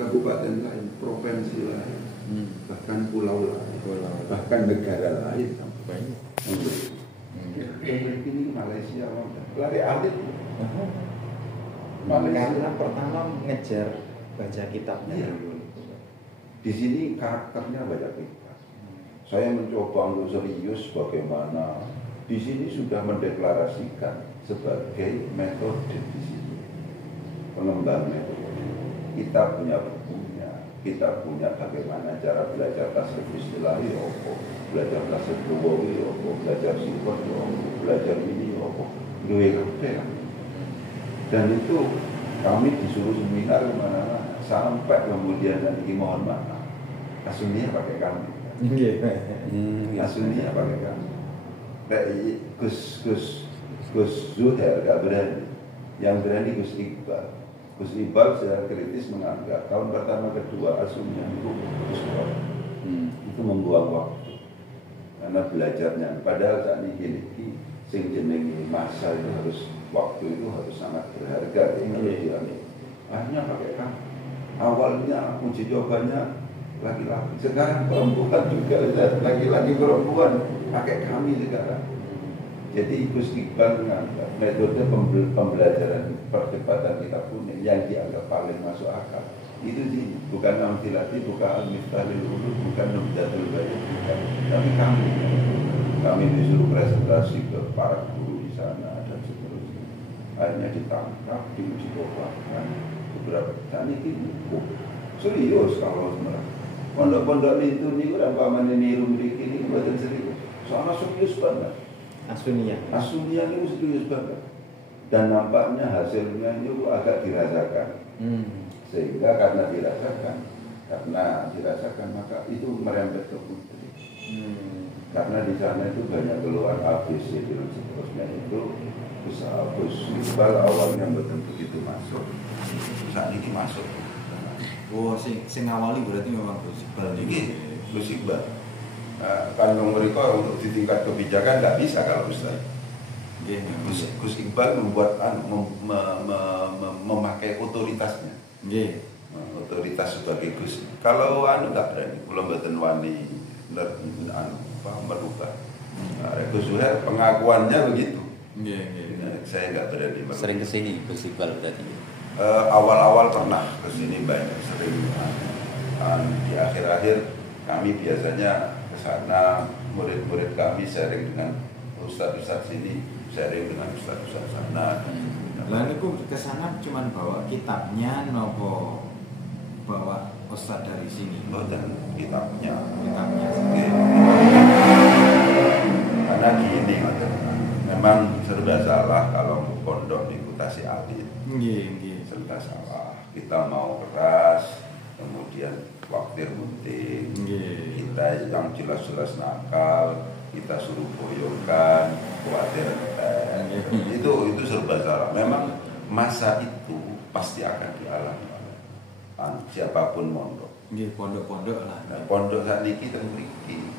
kabupaten lain, provinsi lain, bahkan pulau lain, bahkan negara lain. Ini Malaysia, lari alit. Karena pertama ngejar baca kitabnya dulu. Di sini karakternya banyak kita. Saya mencoba untuk serius bagaimana di sini sudah mendeklarasikan sebagai metode di sini pengembang metode. Kita punya bukunya, kita punya bagaimana cara belajar tasawuf istilahi, belajar tasawuf luwawi, belajar sifat, belajar ini, duwe kabeh. Dan itu kami disuruh seminar kemana-mana sampai kemudian nanti mohon maaf, aslinya pakai kami. Aslinya pakai kami. Gus Zuhair gak berani, yang berani Gus Iqbal. Gus Iqbal secara kritis menganggap tahun pertama kedua asumnya itu Gus itu membuang waktu karena belajarnya. Padahal saat ini sing jenenge masa itu harus waktu itu harus sangat berharga. Akhirnya pakai kan. Awalnya uji cobannya laki-laki, sekarang perempuan juga laki-laki perempuan pakai kami sekarang. Jadi Gus Iqbal menganggap metode pembelajaran percepatan kita punya yang dianggap paling masuk akal itu sih, bukan Amthilati, bukan Al-Miftahil Ulum, bukan Nubdatul Bayan, bukan. Tapi kami disuruh presentasi ke para guru di sana dan seterusnya. Akhirnya ditangkap, diuji cobakan beberapa tahun ini. Serius kalau sebenarnya pondok-pondok itu nih udah paman ini rumrik ini buatan serius. Soalnya serius banget. Asunia ini serius banget. Dan nampaknya hasilnya itu agak dirasakan. Sehingga karena dirasakan maka itu merembet ke putri. Karena di sana itu banyak keluar ABC dan seterusnya itu Gus Iqbal awalnya betul begitu masuk. Saat ini masuk. Oh, sing awali berarti memang Gus Iqbal ini. Gus Iqbal. Kandung mereka untuk di tingkat kebijakan nggak bisa kalau Ustaz. Gus Iqbal membuat memakai otoritasnya. Otoritas sebagai Gus. Kalau nggak berani, belum betul wani merubah. Gus Zuhair pengakuannya begitu. Saya nggak berani merubah. Sering kesini Gus Iqbal berarti. Awal-awal pernah kesini banyak sering. Di akhir-akhir kami biasanya kesana, murid-murid kami sharing dengan ustaz-ustaz sini, sharing dengan ustaz-ustaz sana. Lalu aku kesana cuma bawa kitabnya, nopo bawa ustaz dari sini. Dan kitabnya. Sendiri. Karena gini, memang serba salah kalau pondok diputasi alit. Serba salah. Kita mau keras, kemudian waktu munting, kita yang jelas-jelas nakal, kita suruh boyongkan, khawatir itu serba salah. Memang masa itu pasti akan dialami siapapun mondok. Pondok-pondok lah. Nah, pondok saat ini kita memiliki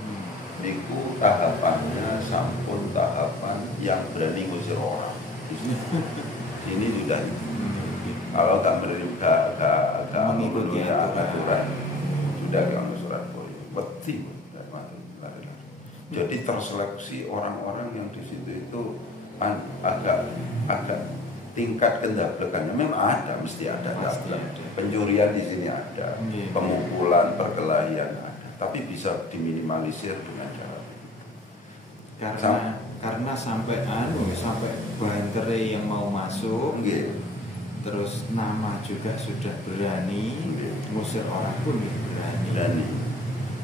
niku tahapannya sampun tahapan yang berani ngusir orang. Ini sudah kalau tak mengikuti aturan sudah kalau surat polisi penting. Jadi terseleksi orang-orang yang di situ itu agak tingkat kendablekannya memang ada, mesti ada. Pencurian di sini ada, pemukulan, perkelahian ada, tapi bisa diminimalisir dengan cara karena sampai bantere yang mau masuk. Terus nama juga sudah berani, musir orang pun berani.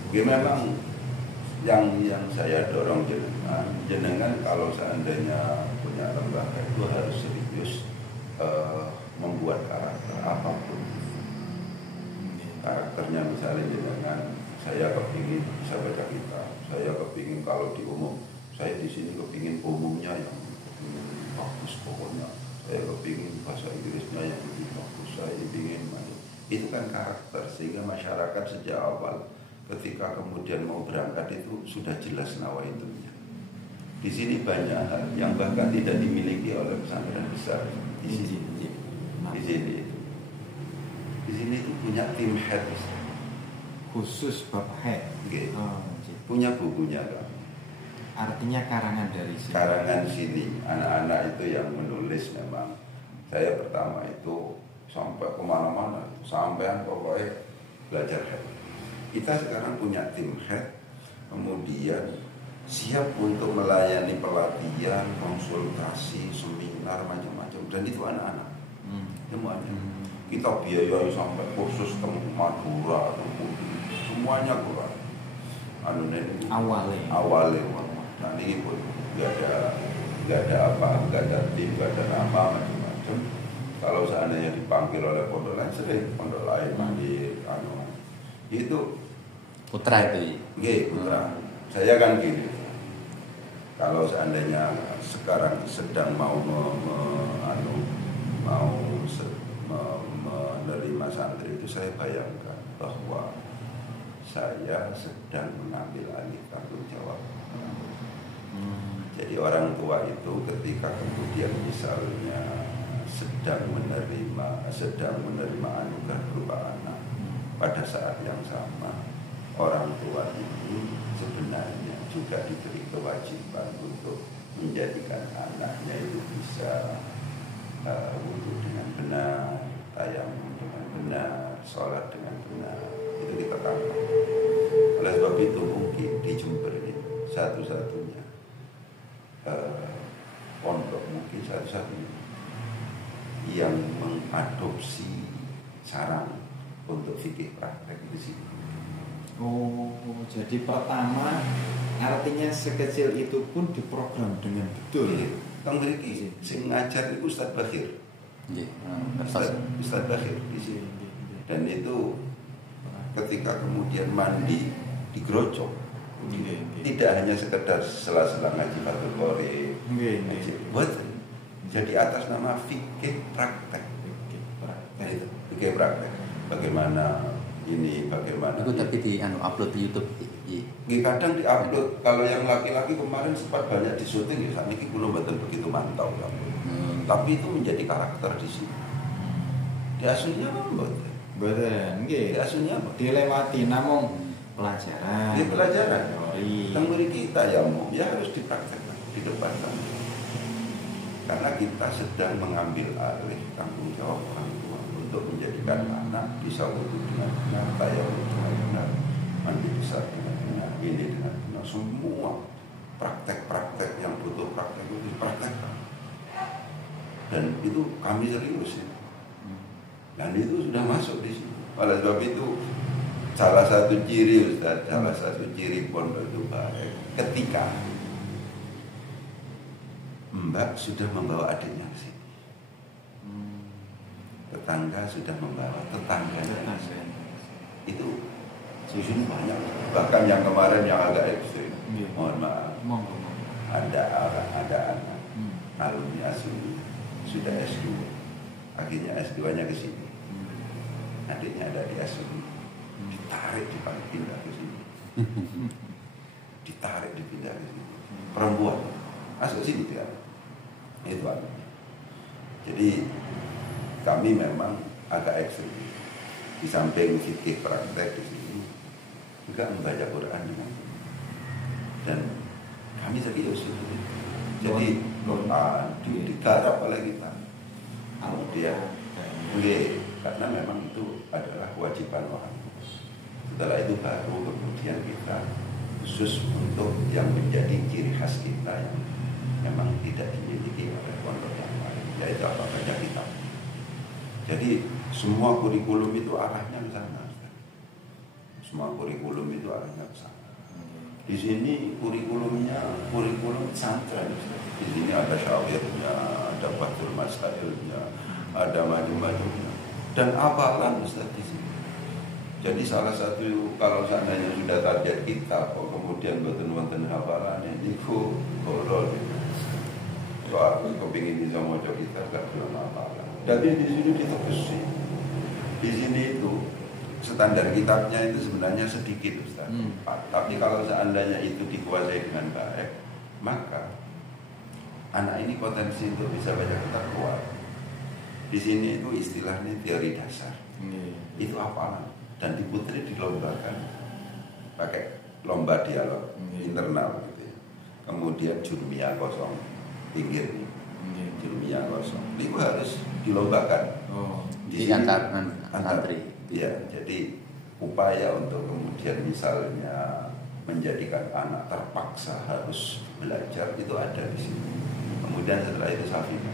Memang yang saya dorong jenengan kalau seandainya punya lembaga itu harus serius membuat karakter apapun. Karakternya misalnya jenengan, saya kepingin bisa baca kitab, saya kepingin kalau di umum, saya di sini kepingin umumnya yang bagus pokoknya. Saya kepingin bahasa Inggrisnya yang lebih bagus, saya ingin itu kan karakter, sehingga masyarakat sejak awal ketika kemudian mau berangkat itu sudah jelas nawaitunya. Di sini banyak hal yang bahkan tidak dimiliki oleh pesantren besar di sini. Di sini itu punya tim head, khusus bab head. Okay. Oh, punya bukunya kan. Artinya karangan dari sini. Karangan sini, anak-anak itu yang menulis memang. Saya pertama itu sampai kemana-mana, sampai pokoknya belajar head. Kita sekarang punya tim head, kemudian siap untuk melayani pelatihan, konsultasi, seminar, macam-macam. Dan itu anak-anak, semuanya. Kita biayai sampai kursus temu Madura, semuanya kurang. Awalnya. Nah ini pun nggak ada apa, nggak ada tim, nggak ada nama, macam-macam. Kalau seandainya dipanggil oleh pondok lain, sering pondok lain mandi, itu putra itu. Putra. Saya kan gini. Kalau seandainya sekarang sedang mau menerima santri itu, saya bayangkan bahwa saya sedang mengambil alih tanggung jawab. Jadi orang tua itu ketika kemudian misalnya sedang menerima anugerah berupa anak, pada saat yang sama orang tua ini sebenarnya juga diberi kewajiban untuk menjadikan anaknya itu bisa wudhu dengan benar, tayamum dengan benar, sholat dengan benar. Itu ditekankan. Oleh sebab itu mungkin di Jember ini satu-satunya pondok, mungkin satu-satunya yang mengadopsi saran untuk fikih praktek di sini. Oh, jadi pertama artinya sekecil itu pun diprogram dengan betul. Kang mriki sing ngajar itu Ustaz Bakhir. Nggih. Ustaz Bakhir di sini. Dan itu ketika kemudian mandi di Grojok, tidak hanya sekedar sela-sela ngaji Fathul Qorib, buat jadi atas nama fikih praktek. Fikih praktek. Bagaimana ini, bagaimana itu tapi di upload di YouTube. Kadang diupload. Kalau yang laki-laki kemarin sempat banyak disuting ya, saat ini belum begitu mantau kan. Tapi itu menjadi karakter di sini. Di aslinya apa? Betul, Di aslinya apa? dilewati namun pelajaran. Di pelajaran. Teori. Teori kita ya harus dipraktekkan di depan kami. Karena kita sedang mengambil alih tanggung jawab orang tua untuk menjadikan anak bisa wudhu dengan benar, tayamum dengan benar, mandi besar dengan benar, ini dengan benar. Semua praktek-praktek yang butuh praktek itu dipraktekkan. Dan itu kami serius ya. Dan itu sudah masuk di sini. Oleh sebab itu salah satu ciri Ustaz, salah satu ciri pondok itu baik ketika Mbak sudah membawa adiknya ke sini. Tetangga sudah membawa tetangganya. Itu di sini banyak. Bahkan yang kemarin yang agak ekstrim. Mohon maaf. Ada anak alumni Asuni sudah S2. Akhirnya S2-nya ke sini. Adiknya ada di Asuni. Ditarik dipindah ke sini. Ditarik dipindah ke sini. Perempuan masuk sini kan. Itu aja. Jadi kami memang agak ekstrim. Di samping fikih praktek di sini juga membaca Quran dengan. Dan kami serius itu. Jadi Quran digarap oleh kita. Kemudian karena memang itu adalah kewajiban orang. Setelah itu baru kemudian kita khusus untuk yang menjadi ciri khas kita yang memang tidak dimiliki oleh pondok yang lain, yaitu apa saja kita. Jadi semua kurikulum itu arahnya ke sana. Semua kurikulum itu arahnya ke sana. Di sini kurikulumnya kurikulum pesantren. Di sini ada syairnya, ada batul masailnya, ada macam-macamnya. Dan hafalan Ustaz di sini. Jadi salah satu kalau seandainya sudah target kita, kok kemudian betul-betul hafalannya itu horor. Soal kepingin bisa mojo kita gak belum hafalan. Tapi di sini ditepisi. Di sini itu standar kitabnya itu sebenarnya sedikit Ustaz. Tapi kalau seandainya itu dikuasai dengan baik, maka anak ini potensi untuk bisa baca kitab kuat. Di sini itu istilahnya teori dasar. Itu hafalan dan di Putri dilombakan pakai lomba dialog internal gitu ya. Kemudian jurumiyah kosong pinggir jurumiyah kosong itu harus dilombakan di antar santri. Ya, jadi upaya untuk kemudian misalnya menjadikan anak terpaksa harus belajar itu ada di sini. Kemudian setelah itu Safina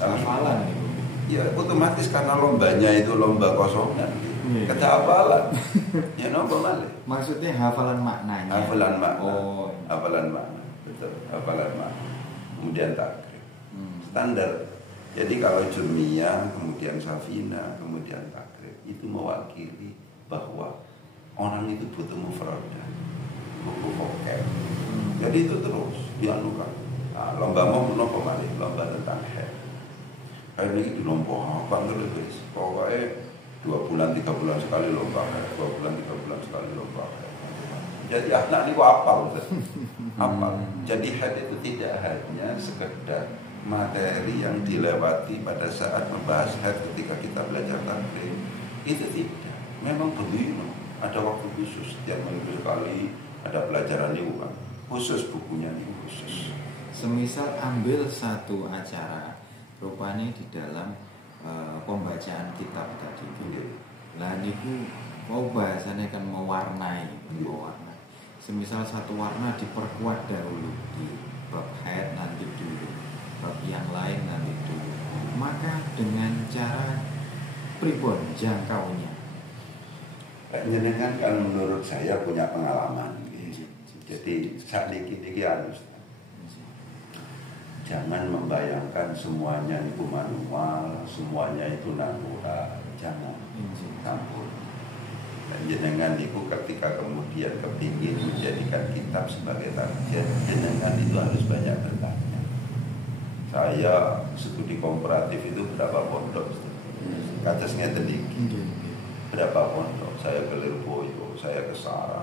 hafalan itu. Ya otomatis karena lombanya itu lomba kosongan kerja hafalan. Ya nopo malih. Maksudnya hafalan maknanya. Hafalan makna. Oh. Hafalan makna. Betul, hafalan makna. Kemudian takrib. Standar. Jadi kalau jurmiyah, kemudian Safina, kemudian takrib itu mewakili bahwa orang itu butuh mufradah, buku vokal. Jadi itu terus dianukan. Nah, lomba mau nopo malih, lomba tentang head. Kayak ini di lomba apa terus? Pokoknya 2 bulan 3 bulan sekali lomba, 2 bulan 3 bulan sekali lomba. Jadi anak ini apal, apal. Jadi head itu tidak hanya sekedar materi yang dilewati pada saat membahas head ketika kita belajar takrib. Itu tidak. Memang begitu. Ada waktu khusus setiap minggu sekali ada pelajaran itu kan. Khusus bukunya ini khusus. Semisal ambil satu acara rupanya di dalam pembacaan kitab tadi itu. Lah niku mau bahasanya kan mewarnai. Semisal satu warna diperkuat dahulu di bab haid nanti dulu, bab yang lain nanti dulu. Maka dengan cara pribon jangkaunya. Jenengan kan menurut saya punya pengalaman. Jadi saat ini harus jangan membayangkan semuanya itu manual, semuanya itu natural, jangan campur. Dan jenengan itu ketika kemudian kepingin menjadikan kitab sebagai target, jenengan itu harus banyak bertanya. Saya studi komparatif itu berapa pondok? Kados ngeten iki. Berapa pondok? Saya ke Lirboyo, saya ke Sarang.